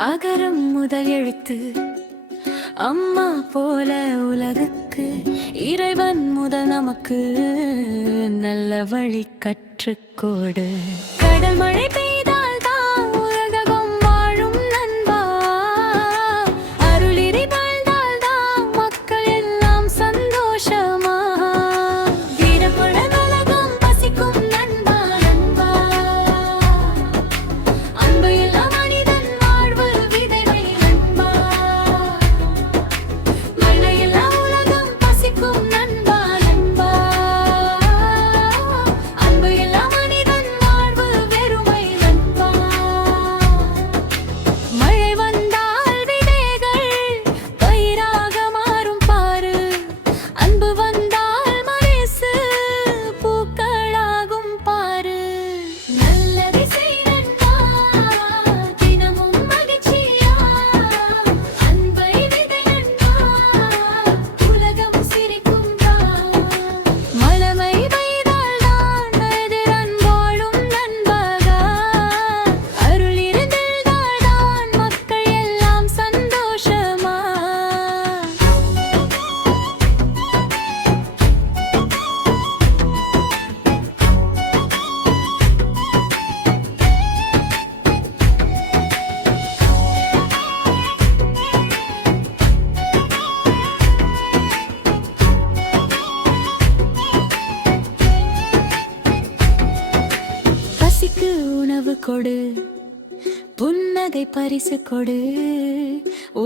அகரம் முதல் எழுத்து அம்மா போல உலகுக்கு இறைவன் முதல் நமக்கு நல்ல வழி கற்றுக்கோடு. கடல் மழை பெய்தால் தான் உலகம் வாழும் நண்பா, அருளிரி வாழ்ந்தால் தான் மக்கள் எல்லாம் சந்தோஷமா. வீரப்புடன் உலகம் பசிக்கும் நண்பா நண்பா, அன்பு இல்லா மனிதன் வாழ்வு விதைகள் நண்பா. மழை இல்லா உலகம் பசிக்கும் நண்பா நண்பா, அன்பு இல்லா மனிதன் வாழ்வு வெறுமை நண்பா. மழை வந்தால் விதைகள் பயிராக மாறும் பாரு, அன்பு வந்தால் மனசு பூக்களாகும் பாரு. நல்லதை செய் நண்பா, தினமும் மகிழ்ச்சியா, அன்பை விதை நண்பா, உலகம் சிரிக்கும் தான். மழமை பெய்தால் தான் எதிரன் வாழும் நண்பகா, அருள் இருந்தால் தான் மக்கள் எல்லாம் சந்தோஷமா. பசிக்கு உணவு கொடு, புன்னகை பரிசு கொடு,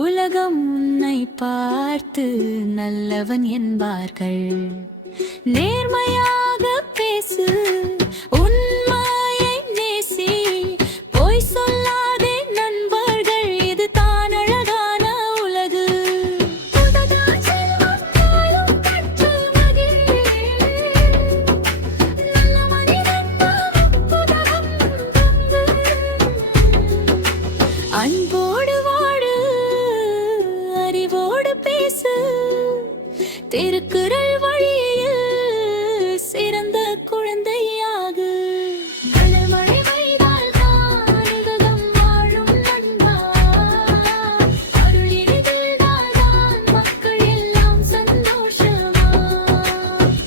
உலகம் உன்னை பார்த்து நல்லவன் என்பார்கள். நேர்மையாக பேசு, உண்மையை நேசி, பொய் சொல்லாதே நண்பர்கள், இது தான் அழகான உலகு. புததாய் செல்வம் நாளும் கற்று மகிழ், நல்ல மனிதன் நாமும் புதகம் தந்து. அன்போடு வாடு, அறிவோடு பேசு, திருக்குறள் வழியில் சிறந்த குழந்தையாகு. கடல் மழை பெய்தால் தான் உலகம் வாழும் நண்பா, அருள் இருந்தால் தான் மக்கள் எல்லாம் சந்தோஷமா.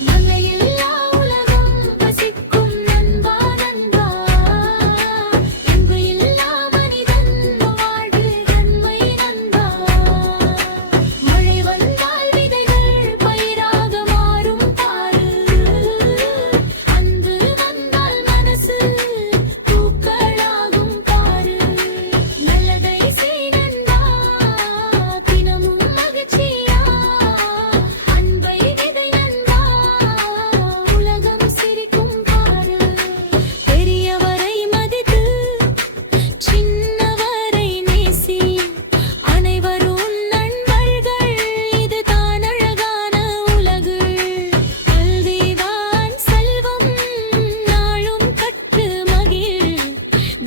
மழை இல்லா உலகம் பசிக்கும் நண்பா நண்பா, அன்பு இல்லா மனிதன் வாழ்வு வெறுமை நண்பா. மழை வந்தால் விதைகள் பயிராக மாறும் பாரு, அன்பு வந்தால் மனசு பூக்களாகும் பாரு. நல்லதை செய் நண்பா, தினமும் மகிழ்ச்சியா, அன்பை விதை நண்பா, உலகம் சிரிக்கும் பாரு. பெரியவரை மதித்து சின்னவரை நேசி, அனைவரும் நண்பர்கள், இதுதான் அழகான உலகு. கல்விதான் செல்வம், நாளும் கற்று மகிழ்,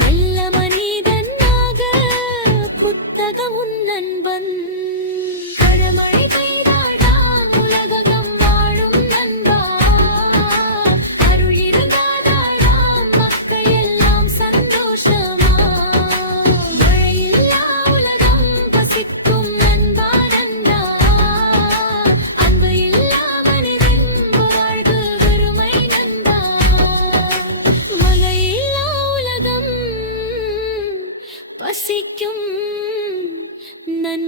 நல்ல மனிதனாக புத்தகம் உன் நண்பன். கடமழை பெய்தால் தான் உலகம் வாழும் நண்பா, அருள் இருந்தால் தான் மக்கள் எல்லாம் சந்தோஷமா. மழை இல்லா உலகம் பசிக்கும் நண்பா நண்பா, அன்பு இல்லா மனிதன் வாழ்வு வெறுமை நண்பா. மழை இல்லா உலகம் பசிக்கும் நண்பா.